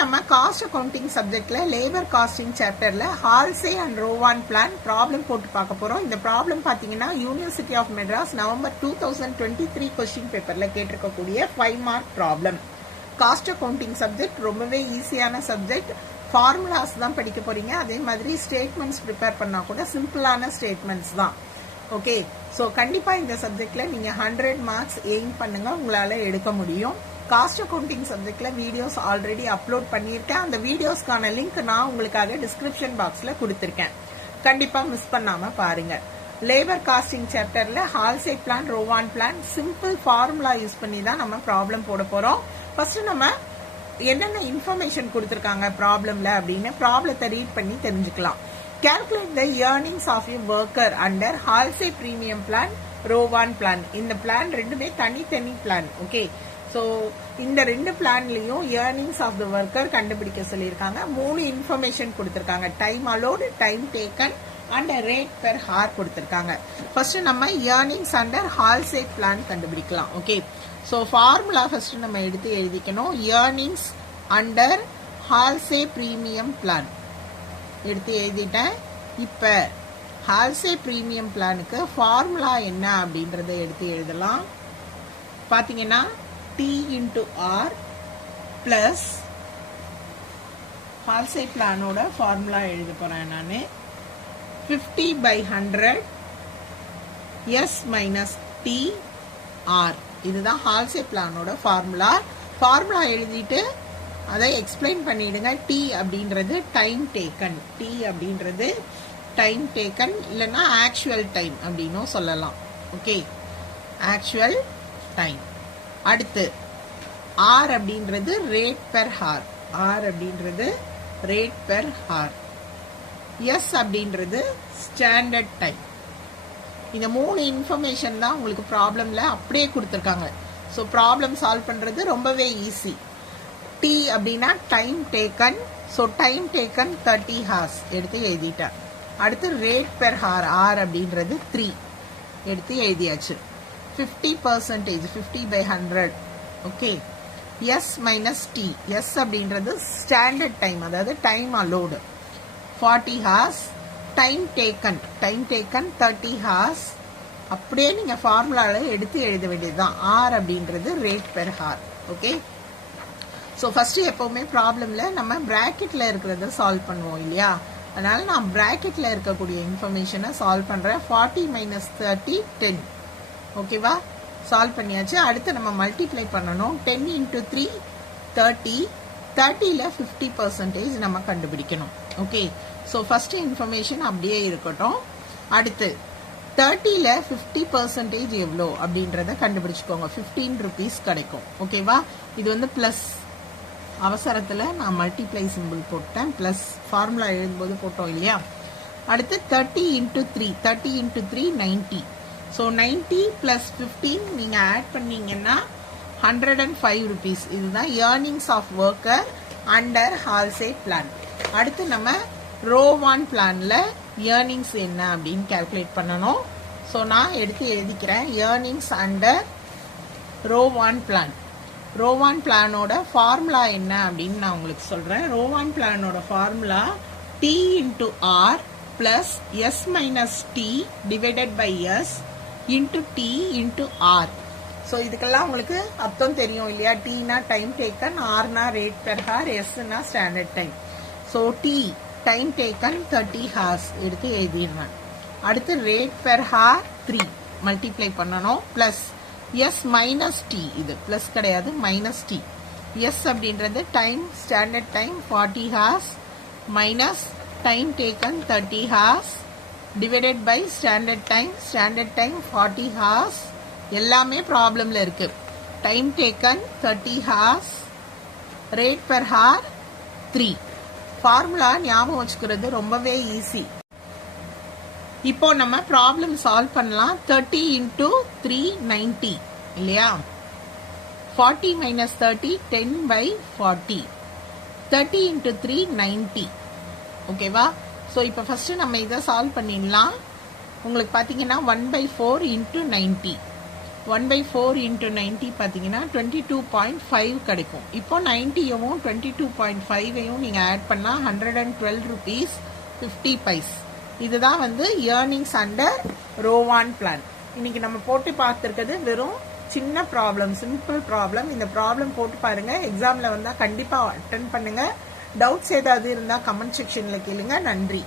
நம்ம cost accounting சப்ஜெக்ட்ல labour costing சாப்டர்ல Halsey and Rowan plan problem போட்டு பார்க்க போறோம். இந்த ப்ராப்ளம் பாத்தீங்கன்னா university of Madras November 2023 question பேப்பர்ல கேட்டிருக்கக்கூடிய 5 mark problem. Cost accounting subject ரொம்பவே ஈஸியான சப்ஜெக்ட். ஃபார்முலாஸ் தான் படிக்க போறீங்க. அதே மாதிரி ஸ்டேட்மெண்ட்ஸ் ப்ரிப்பேர் பண்ணா கூட சிம்பிளான ஸ்டேட்மெண்ட்ஸ் தான். ஓகே, ஸோ கண்டிப்பா இந்த சப்ஜெக்ட்ல நீங்க 100 மார்க்ஸ் எய்ம் பண்ணுங்க, உங்களால எடுக்க முடியும். காஸ்ட் அக்கவுண்டிங் சப்ஜெக்ட்ல வீடியோஸ் ஆல்ரெடி அப்லோட் பண்ணியிருக்கேன். அந்த வீடியோஸ்க்கான லிங்க் நான் உங்களுக்காக டிஸ்கிரிப்ஷன் பாக்ஸ்ல கொடுத்திருக்கேன். கண்டிப்பா மிஸ் பண்ணாம பாருங்க. லேபர் காஸ்டிங் சாப்டர்ல Halsey plan, Rowan plan simple formula use பண்ணி தான் நம்ம ப்ராப்ளம் போட போறோம். ஃபர்ஸ்ட் நம்ம என்னென்ன இன்ஃபர்மேஷன் கொடுத்திருக்காங்க ப்ராப்ளம்ல அப்படின்னு ப்ராப்ளத்தை ரீட் பண்ணி தெரிஞ்சுக்கலாம். Calculate the earnings of a worker under Halsey Premium Plan, Rowan Plan. இந்த பிளான் ரெண்டுமே தனித்தனி பிளான். ஓகே, ஸோ இந்த ரெண்டு பிளான்லயும் ஏர்னிங்ஸ் ஆஃப் த ஒர்க்கர் கண்டுபிடிக்க சொல்லியிருக்காங்க. 3 இன்ஃபர்மேஷன் கொடுத்திருக்காங்க. Time allowed, time taken and rate per hour கொடுத்திருக்காங்க. ஃபர்ஸ்ட் நம்ம ஏர்னிங்ஸ் அண்டர் ஹால்சே பிளான் கண்டுபிடிக்கலாம். ஓகே, ஸோ ஃபார்முலா ஃபர்ஸ்ட் நம்ம எடுத்து எழுதிக்கணும். Earnings under Halsey premium plan எடுத்து எழுதிட்டேன். இப்ப ஹால்சே பிரீமியம் பிளானுக்கு ஃபார்முலா என்ன அப்படின்றத எடுத்து எழுதலாம். பாத்தீங்கன்னா T into R plus Halsey பிளானோட ஃபார்முலா எழுத போறேன் நானு. 50/100 S minus T R. இதுதான் ஹால்சே பிளானோட ஃபார்முலா. ஃபார்முலா எழுதிட்டு அதை எக்ஸ்பிளைன் பண்ணிடுங்க. டி அப்படின்றது டைம் டேக்கன், டி அப்படின்றது டைம் டேக்கன் இல்லைன்னா ஆக்சுவல் டைம் அப்படின்னும் சொல்லலாம். Okay, actual time. அடுத்து ஆர் அப்படின்றது ரேட் பெர் ஹார், ஆர் அப்படின்றது ரேட் பெர் ஹார். எஸ் அப்படின்றது ஸ்டாண்டர்ட் டைம். இந்த 3 இன்ஃபர்மேஷன் தான் உங்களுக்கு ப்ராப்ளம்ல அப்படியே கொடுத்துருக்காங்க. ஸோ ப்ராப்ளம் சால்வ் பண்றது ரொம்பவே ஈஸி. டி அப்படின்னா time taken. So time taken 30 hours எடுத்து எழுதிட்டேன். அடுத்து ரேட் பெர் ஹார், ஆர் அப்படின்றது 3 எடுத்து எழுதியாச்சு. 50%, 50/100. Okay, S minus T, S அப்படின்றது ஸ்டாண்டர்ட் டைம், அதாவது time allowed 40 hours. Time taken, time taken 30 hours. அப்படியே நீங்க ஃபார்முலால எடுத்து எழுத வேண்டியதுதான். ஆர் அப்படின்றது rate per hour. Okay, so first எப்பவுமே ப்ராப்ளம்ல நம்ம பிராக்கெட்ல இருக்கிறத சால்வ் பண்ணுவோம் இல்லையா? அதனால நான் பிராக்கெட்ல இருக்கக்கூடிய இன்ஃபர்மேஷனை சால்வ் பண்றேன். 40 - 30 10. ஓகேவா, சால்வ் பண்ணியாச்சு. அடுத்து நம்ம மல்டிப்ளை பண்ணணும். 10 × 3 30. 30ல 50% நம்ம கண்டுபிடிக்கணும். ஓகே, ஸோ ஃபர்ஸ்ட் இன்ஃபர்மேஷன் அப்படியே இருக்கட்டும். அடுத்து 30ல 50% எவ்வளோ அப்படின்றத கண்டுபிடிச்சுக்கோங்க. 15 rupees கிடைக்கும். ஓகேவா, இது வந்து பிளஸ். அவசரத்துல நான் மல்டிப்ளை சிம்பிள் போட்டேன், பிளஸ் ஃபார்முலா எழுதும்போது போட்டோம் இல்லையா? அடுத்து 30 × 3, 30 × 3 90. ஸோ 90 + 15 நீங்க ஆட் பண்ணீங்கன்னா 105 rupees. இதுதான் earnings of worker under Halsey plan. அடுத்து நம்ம ரோவான் பிளான்ல ஏர்னிங்ஸ் என்ன அப்படின்னு கால்குலேட் பண்ணணும். ஸோ நான் எடுத்து எழுதிக்கிறேன். Earnings under Rowan plan. Rowan பிளானோட ஃபார்முலா என்ன அப்படின்னு நான் உங்களுக்கு சொல்றேன். ரோவான் பிளானோட formula T × R plus S minus T divided by S into T × R. So இதுக்கெல்லாம் உங்களுக்கு அர்த்தம் தெரியும் இல்லையா? Tனா டைம் டேக்கன், Rனா ரேட் பெர் ஹார், Sனா standard time. So T time taken 30 hours எடுத்து எழுதிடுறேன். அடுத்து ரேட் பெர் ஹார் 3 மல்டிப்ளை பண்ணணும். பிளஸ் எஸ் மைனஸ் டி, இது பிளஸ் கிடையாது, மைனஸ் டி. எஸ் அப்படின்றது time standard time 40 hours minus time taken 30 hours divided by standard time, standard time 40 hours. எல்லாமே ப்ராப்ளம்ல இருக்கு. Time taken 30 hours, rate per hour 3. Formula ஞாபகம் வச்சுக்கிறது ரொம்பவே ஈஸி. இப்போ நம்ம ப்ராப்ளம் சால்வ் பண்ணலாம். 30 × 3 90 இல்லையா? 40 - 30 10/40. 30 × 3 90. ஓகேவா? ஸோ இப்போ ஃபர்ஸ்ட் நம்ம இதை சால்வ் பண்ணிடலாம். உங்களுக்கு பார்த்தீங்கன்னா 1/4 × 90. 1/4 into 90 பார்த்தீங்கன்னா 22.5 கிடைக்கும். இப்போ 90யும் 22.5ஐயும் நீங்கள் ஆட் பண்ணால் 112 rupees 50 paise. இதுதான் வந்து ஏர்னிங்ஸ் அண்டர் ரோவான் பிளான். இன்னைக்கு நம்ம போட்டு பார்த்துருக்கிறது வெறும் சின்ன ப்ராப்ளம், சிம்பிள் ப்ராப்ளம். இந்த ப்ராப்ளம் போட்டு பாருங்க, எக்ஸாமில் வந்தால் கண்டிப்பாக அட்டென்ட் பண்ணுங்க. டவுட்ஸ் ஏதாவது இருந்தால் கமெண்ட் செக்ஷனில் கேளுங்க. நன்றி.